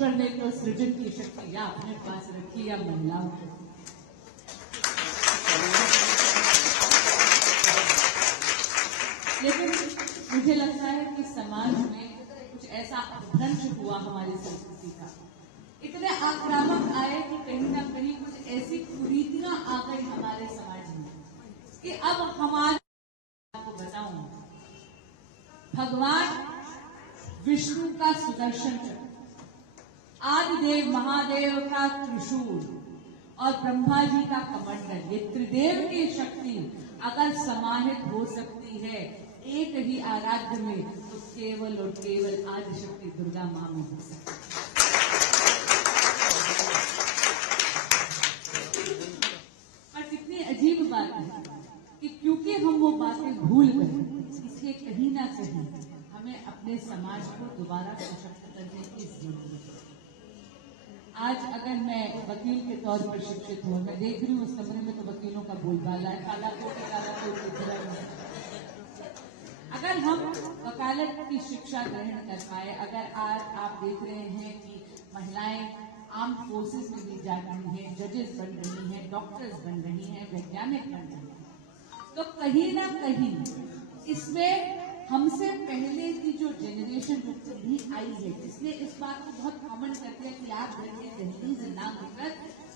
करने को सृजन की शक्ति या अपने पास रखी या महिलाओं को। लेकिन मुझे लगता है कि समाज में कुछ ऐसा अपभ्रंश हुआ हमारी संस्कृति का, इतने आक्रामक आए कि कहीं ना कहीं कुछ ऐसी कुरीतियां आ गई हमारे समाज में कि अब हमारे को बताऊं, भगवान विष्णु का सुदर्शन चक्र, आदिदेव महादेव का त्रिशूल और ब्रह्मा जी का कमंडल, ये त्रिदेव की शक्ति अगर समाहित हो सकती है एक ही आराध्य में, तो केवल और केवल आदिशक्ति दुर्गा मां में हो सकती है। और कितनी अजीब बात है कि क्योंकि हम वो बातें भूल गए, इसलिए कहीं ना कहीं हमें अपने समाज को दोबारा सशक्त करने की जरूरत है। आज अगर मैं वकील के तौर पर शिक्षित हूं, मैं देख रही हूं उस कमरे में तो वकीलों का बोलबाला है, काला कोट अगर हम वकालत की शिक्षा ग्रहण कर पाए, अगर आज आप देख रहे हैं कि महिलाएं आर्म्ड फोर्सेस में भी जा रही हैं, जजेस बन रही हैं, डॉक्टर्स बन रही हैं, वैज्ञानिक बन रही हैं, तो कहीं ना कहीं इसमें हमसे पहले की जो जनरेशन जो भी आई है, इसने इस बात को बहुत कॉमन कर दिया कि आप घर में दहलीज ना होकर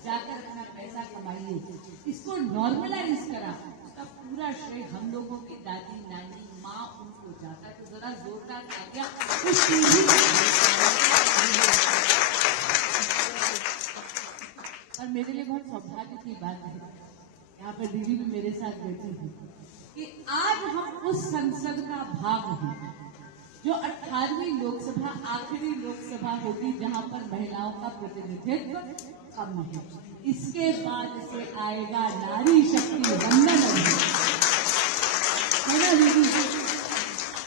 जाकर अपना पैसा कमाइए, इसको नॉर्मलाइज करा। उसका पूरा श्रेय हम लोगों की दादी नानी माँ उनको जाता है। तो जरा जोरदार तालियां उस पीढ़ी और मेरे लिए बहुत सौभाग्य की बात है, यहाँ पर दीदी भी मेरे साथ बैठी थी, कि आज हम उस संसद का भाग हैं जो 18वीं लोकसभा आखिरी लोकसभा होगी जहां पर महिलाओं का प्रतिनिधित्व कम है। इसके बाद से आएगा नारी शक्ति वंदन है ना दीदी।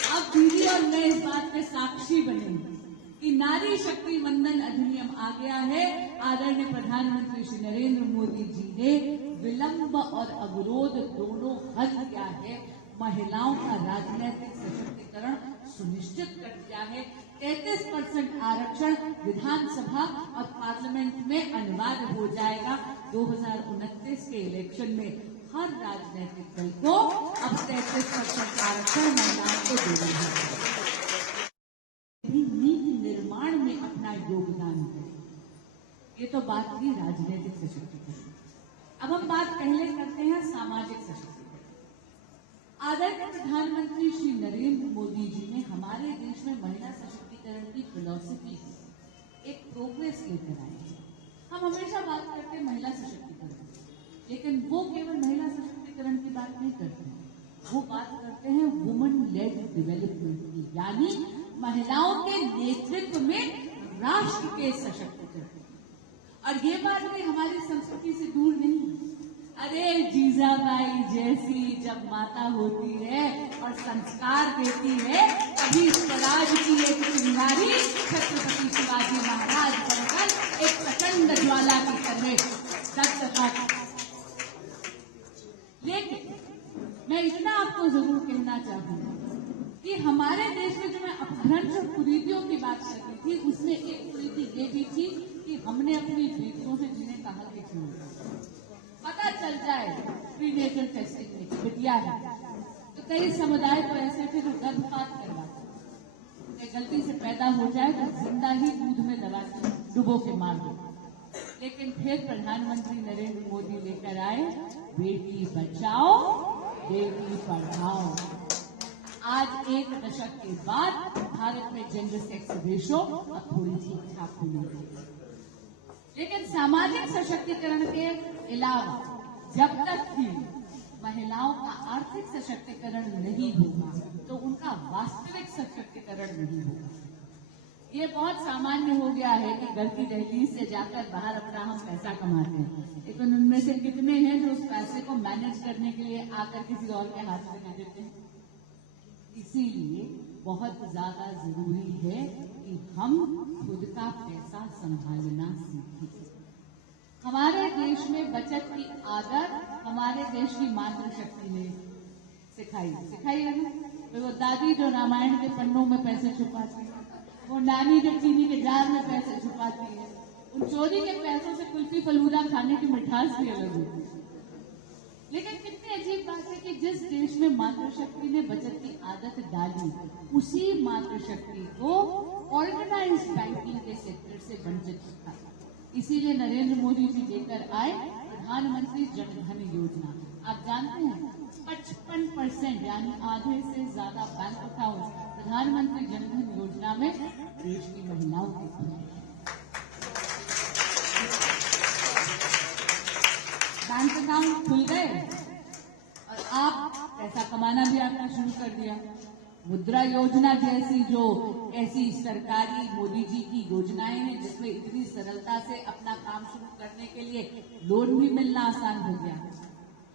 अब दीदी और मैं इस बात के साक्षी बनेंगे कि नारी शक्ति वंदन अधिनियम आ गया है। आदरणीय प्रधानमंत्री श्री नरेंद्र मोदी जी ने विलंब और अवरोध दोनों हल किया है, महिलाओं का राजनीतिक सशक्तिकरण सुनिश्चित कर दिया है। 33% आरक्षण विधानसभा और पार्लियामेंट में अनिवार्य हो जाएगा। 2029 के इलेक्शन में हर राजनीतिक दल को अब 33% आरक्षण महिलाओं को देना है। नीति निर्माण में अपना योगदान है। ये तो बात थी राजनीतिक सशक्तिकरण। अब हम बात पहले करते हैं सामाजिक सशक्तिकरण। आदरणीय प्रधानमंत्री श्री नरेंद्र मोदी जी ने हमारे देश में महिला सशक्तिकरण की फिलॉसफी एक प्रोग्रेस लेकर आए हैं। हम हमेशा बात करते हैं महिला सशक्तिकरण, लेकिन वो केवल महिला सशक्तिकरण की बात नहीं करते, वो बात करते हैं वुमन लेड डेवलपमेंट की, यानी महिलाओं के नेतृत्व में राष्ट्र के सशक्तिकरण। और ये बात भी हमारी संस्कृति से दूर नहीं है। अरे जीजाबाई जैसी जब माता होती है और संस्कार देती है, तभी स्वराज की एक चिंगारी छत्रपति शिवाजी महाराज बनकर एक प्रचंड ज्वाला की तरह दस्तक। लेकिन मैं इतना आपको जरूर कहना चाहूंगा कि हमारे देश में जो मैं अपभ्रंश और कुरीतियों की बात कर रही थी, उसमें एक कुरीति ये भी थी कि हमने अपनी बेटियों से जिन्हें कहा कि पता चल जाए प्रीनेटल टेस्टिंग में बिटिया है, तो कई समुदाय तो ऐसे थे जो गर्भपात करवाते, गलती से पैदा हो जाए तो जिंदा ही दूध में दबा के डुबो के मार दो। लेकिन फिर प्रधानमंत्री नरेंद्र मोदी लेकर आए बेटी बचाओ बेटी पढ़ाओ। आज एक दशक के बाद भारत में जेंडर सेक्स रेशो अब थोड़ी ठीक ठाक होने लगी। लेकिन सामाजिक सशक्तिकरण के अलावा जब तक भी महिलाओं का आर्थिक सशक्तिकरण नहीं होगा, तो उनका वास्तविक सशक्तिकरण नहीं होगा। ये बहुत सामान्य हो गया है कि घर की दहलीज से जाकर बाहर अपना हम पैसा कमाते हैं, लेकिन उनमें से कितने हैं जो उस पैसे को मैनेज करने के लिए आकर किसी और के हाथ में दे देते हैं। इसीलिए बहुत ज्यादा जरूरी है कि हम खुद का पैसा संभालना सीखें। हमारे देश में बचत की आदत हमारे देश की मातृशक्ति ने सिखाई है ना। तो वो दादी जो रामायण के पन्नों में पैसे छुपाती, वो नानी जो चीनी के जार में पैसे छुपाती, चोरी के पैसों से कुल्फी फलूदा खाने की मिठास भी अलग होती है। लेकिन कितनी अजीब बात है कि जिस देश में मातृशक्ति ने बचत की आदत डाली, उसी मातृशक्ति को ऑर्गेनाइज बैंकिंग के सेक्टर से वंचित रखा। इसीलिए नरेंद्र मोदी जी लेकर आए प्रधानमंत्री जनधन योजना। आप जानते हैं 55% यानी आधे से ज्यादा बैंक अकाउंट प्रधानमंत्री जनधन योजना में देश की महिलाओं के खुले। बैंक अकाउंट खुल गए और आप पैसा कमाना भी आपने शुरू कर दिया। मुद्रा योजना जैसी जो ऐसी सरकारी मोदी जी की योजनाएं हैं जिसमें इतनी सरलता से अपना काम शुरू करने के लिए लोन भी मिलना आसान हो गया।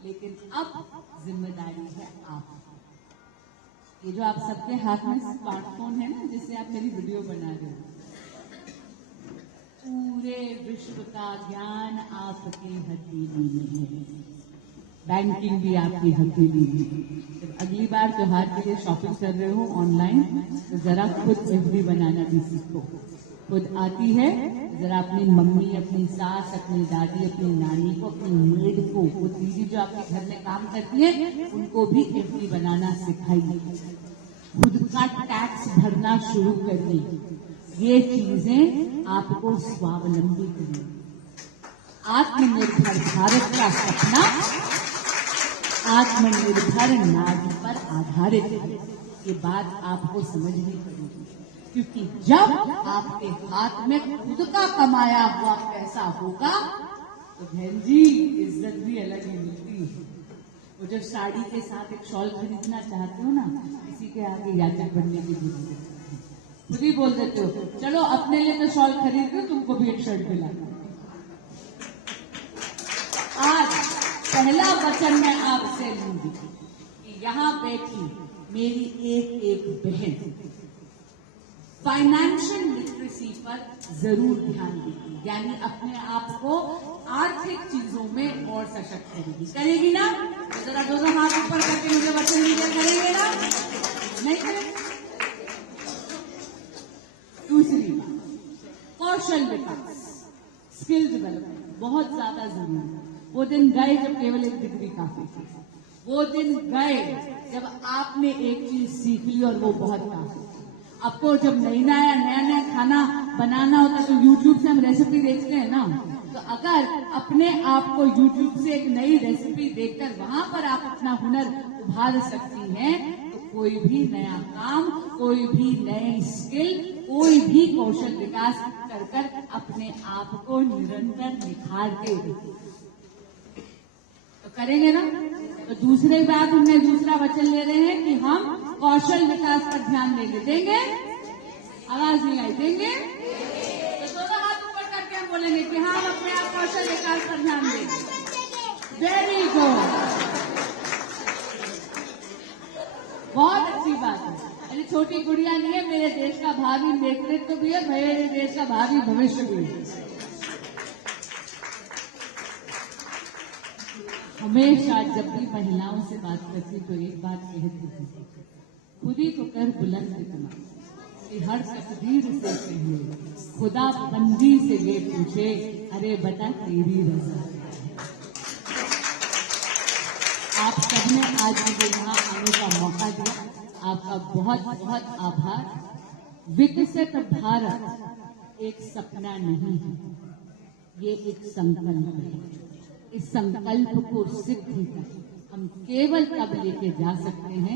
लेकिन अब जिम्मेदारी है आप। ये जो आप सबके हाथ में स्मार्टफोन है ना, जिससे आप मेरी वीडियो बना रहे हो, पूरे विश्व का ज्ञान आपकी हथेली में है। बैंकिंग भी आपकी हथेली में। जब अगली बार त्योहार के लिए शॉपिंग कर रहे हो ऑनलाइन, तो जरा खुद एफडी बनाना भी सीखो। खुद आती है, जरा अपनी मम्मी, अपनी सास, अपनी दादी, अपनी नानी को, अपनी मेड को, वो दीदी जो आपके घर में काम करती है, उनको भी एफडी बनाना सिखाइए। खुद का टैक्स भरना शुरू करिए। ये चीजें आपको स्वावलंबी करेंगी। आत्मनिर्भर भारत का सपना आत्मनिर्भर नारी पर आधारित है। ये बात आपको समझनी पड़ेगी, क्योंकि जब आपके हाथ में खुद का कमाया हुआ पैसा होगा तो बहन जी इज्जत भी अलग ही मिलती है। वो जब साड़ी के साथ एक शॉल खरीदना चाहते हो ना, किसी के आगे याचक बनने की जरूरत है। खुद ही बोल देते हो, चलो अपने लिए तो शॉल खरीद लो, तुमको भी एक शर्ट दिला। आज पहला वचन मैं आपसे लूंगी कि यहाँ बैठी मेरी एक एक बहन फाइनेंशियल लिटरेसी पर जरूर ध्यान देगी, यानी अपने आप को आर्थिक चीजों में और सशक्त करेगी। करेगी ना? तो जरा दोनों हाथ ऊपर करके मुझे वचन दीजिए, करेंगे ना? नहीं करेंगे? दूसरी बात, कौशल विकास, स्किल डेवलपमेंट बहुत ज्यादा जरूरी है। वो दिन गए जब केवल एक डिग्री काफी थी। वो दिन गए जब आपने एक चीज सीख ली और वो बहुत काफी। अब तो जब नया खाना बनाना होता है तो यूट्यूब से हम रेसिपी देखते हैं ना, तो अगर अपने आप को यूट्यूब से एक नई रेसिपी देखकर वहां पर आप अपना हुनर उभार सकती हैं, तो कोई भी नया काम, कोई भी नई स्किल, कोई भी कौशल विकास कर अपने आप को निरंतर निखारते तो करेंगे ना। तो दूसरी बात हमने दूसरा वचन ले रहे हैं कि हम कौशल विकास पर ध्यान देंगे। आवाज नहीं आई, देंगे? तो दोनों हाथ ऊपर करके हम बोलेंगे कि हम अपने आप कौशल विकास पर ध्यान देंगे। वेरी गुड, बहुत अच्छी बात है। अरे छोटी गुड़िया नहीं है, मेरे देश का भावी नेतृत्व भी है, मेरे देश का भावी भविष्य भी है। हमेशा जब भी महिलाओं से बात करती तो एक बात कहती थी, खुद ही तो कर बुलंद इतना कि हर तकदीर से कहिए, खुदा बंदी से ये पूछे, अरे बता तेरी रजा। आप सबने आज मुझे यहाँ आने का मौका दिया, आपका बहुत बहुत आभार। विकसित भारत एक सपना नहीं है, ये एक संकल्प है। इस संकल्प को सिद्ध हम केवल तब लेके जा सकते हैं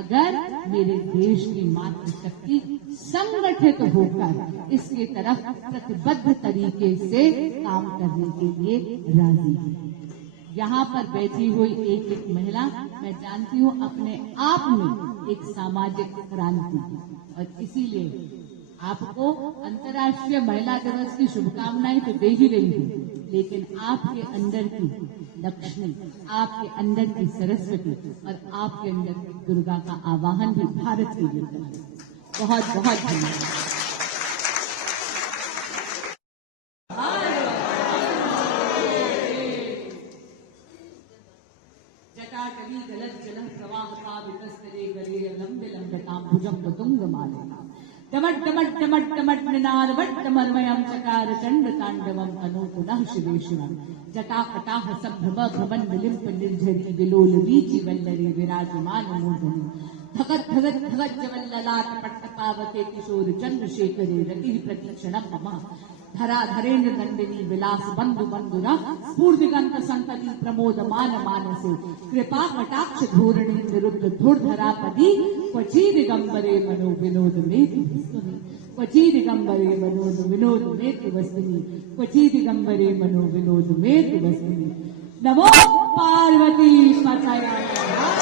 अगर मेरे देश की मातृशक्ति संगठित होकर इसकी तरफ प्रतिबद्ध तरीके से काम करने के लिए राजी है। यहाँ पर बैठी हुई एक एक महिला, मैं जानती हूँ अपने आप में एक सामाजिक क्रांति है, और इसीलिए आपको अंतर्राष्ट्रीय महिला दिवस की शुभकामनाएं तो दे ही रही हूँ, लेकिन आपके अंदर की लक्ष्मी, आपके अंदर की सरस्वती और आपके अंदर की दुर्गा का आवाहन भी भारत के लिए है। बहुत बहुत धन्यवाद। जटाटवी गलत जलम प्रवाह का विकस्तरे गरे लंबे लंबताम भुजंग तुंग मालेना डमट डमट डमट डमट निनादवट्टमर्मयं चकार चंड तांडवं तनु पुनः शिवे शिवं जटाकटाह संभ्रम भ्रमण विलिम्प निर्झरी विलोल वीचि वल्लरी विराजमान मूर्धनि धगत धगत धगत जवल्ललाट पट्टपावते किशोर चंद्रशेखरे रति प्रतीक्षणं मम धरा धरेन्द्र नंदिनी विलास बंधु बंधुरा स्फूर्तिगंत संतति प्रमोद मान मानसे कृपा कटाक्ष धोरणी निरुद्ध धुर्धरापदी क्वची दिगंबरे मनो विनोद मेति वस्तुनि क्वची दिगंबरे मनो विनोद मेति वस्तुनि क्वची दिगंबरे मनो विनोद मेति वस्तुनि नमो पार्वती पतये।